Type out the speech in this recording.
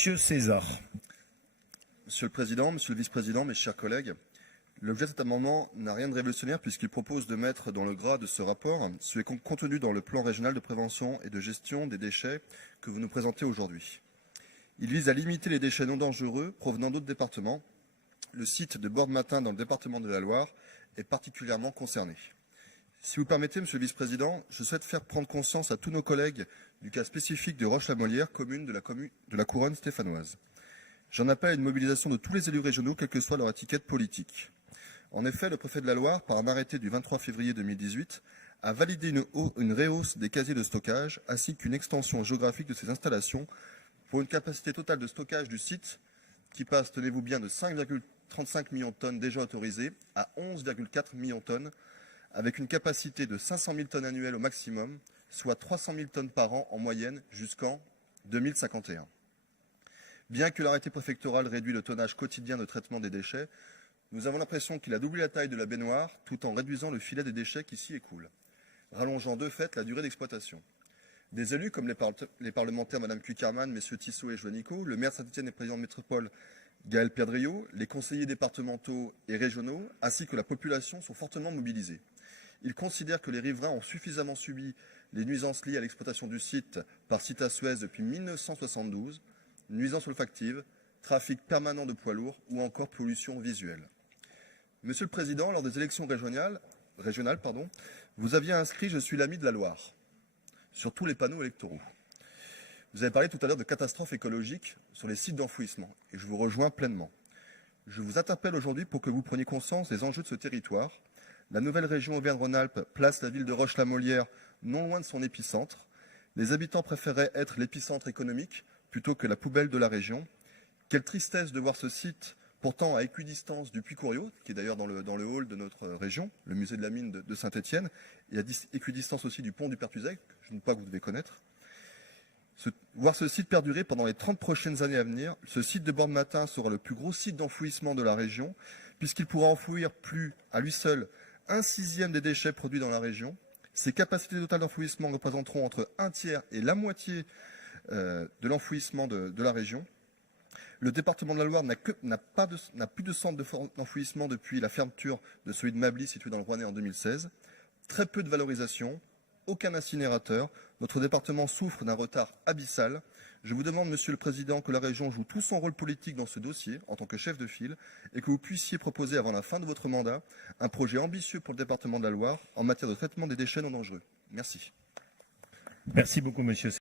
Monsieur César. Monsieur le Président, Monsieur le Vice-président, mes chers collègues, l'objet de cet amendement n'a rien de révolutionnaire puisqu'il propose de mettre dans le gras de ce rapport ce qui est contenu dans le plan régional de prévention et de gestion des déchets que vous nous présentez aujourd'hui. Il vise à limiter les déchets non dangereux provenant d'autres départements. Le site de Bordes-Matin dans le département de la Loire est particulièrement concerné. Si vous permettez, Monsieur le Vice-président, je souhaite faire prendre conscience à tous nos collègues du cas spécifique de Roche-la-Molière, commune de la couronne stéphanoise. J'en appelle à une mobilisation de tous les élus régionaux, quelle que soit leur étiquette politique. En effet, le préfet de la Loire, par un arrêté du 23 février 2018, a validé une rehausse des casiers de stockage ainsi qu'une extension géographique de ces installations pour une capacité totale de stockage du site qui passe, tenez-vous bien, de 5,35 millions de tonnes déjà autorisées à 11,4 millions de tonnes, avec une capacité de 500 000 tonnes annuelles au maximum, soit 300 000 tonnes par an en moyenne jusqu'en 2051. Bien que l'arrêté préfectoral réduit le tonnage quotidien de traitement des déchets, nous avons l'impression qu'il a doublé la taille de la baignoire tout en réduisant le filet des déchets qui s'y écoulent, rallongeant de fait la durée d'exploitation. Des élus comme les parlementaires Mme Cukierman, M. Tissot et Joannico, le maire de Saint-Étienne et président de métropole Gaël Perdriau, les conseillers départementaux et régionaux, ainsi que la population sont fortement mobilisés. Ils considèrent que les riverains ont suffisamment subi les nuisances liées à l'exploitation du site par Cita Suez depuis 1972, nuisances olfactives, trafic permanent de poids lourds ou encore pollution visuelle. Monsieur le Président, lors des élections régionales, vous aviez inscrit « Je suis l'ami de la Loire » sur tous les panneaux électoraux. Vous avez parlé tout à l'heure de catastrophes écologiques sur les sites d'enfouissement et je vous rejoins pleinement. Je vous interpelle aujourd'hui pour que vous preniez conscience des enjeux de ce territoire. La nouvelle région Auvergne-Rhône-Alpes place la ville de Roche-la-Molière non loin de son épicentre. Les habitants préféraient être l'épicentre économique plutôt que la poubelle de la région. Quelle tristesse de voir ce site, pourtant à équidistance du Puy-Couriot, qui est d'ailleurs dans le hall de notre région, le musée de la mine de Saint-Étienne, et à équidistance aussi du pont du Pertuisac, que je ne doute pas que vous devez connaître. Voir ce site perdurer pendant les 30 prochaines années à venir, ce site de Bordes-Matin sera le plus gros site d'enfouissement de la région, puisqu'il pourra enfouir plus, à lui seul, 1/6 des déchets produits dans la région. Ses capacités totales d'enfouissement représenteront entre 1/3 et la moitié de l'enfouissement de la région. Le département de la Loire n'a plus de centre d'enfouissement depuis la fermeture de celui de Mably, situé dans le Rouennais en 2016. Très peu de valorisation, aucun incinérateur. Notre département souffre d'un retard abyssal. Je vous demande, Monsieur le Président, que la région joue tout son rôle politique dans ce dossier, en tant que chef de file, et que vous puissiez proposer, avant la fin de votre mandat, un projet ambitieux pour le département de la Loire en matière de traitement des déchets non dangereux. Merci. Merci beaucoup, Monsieur César.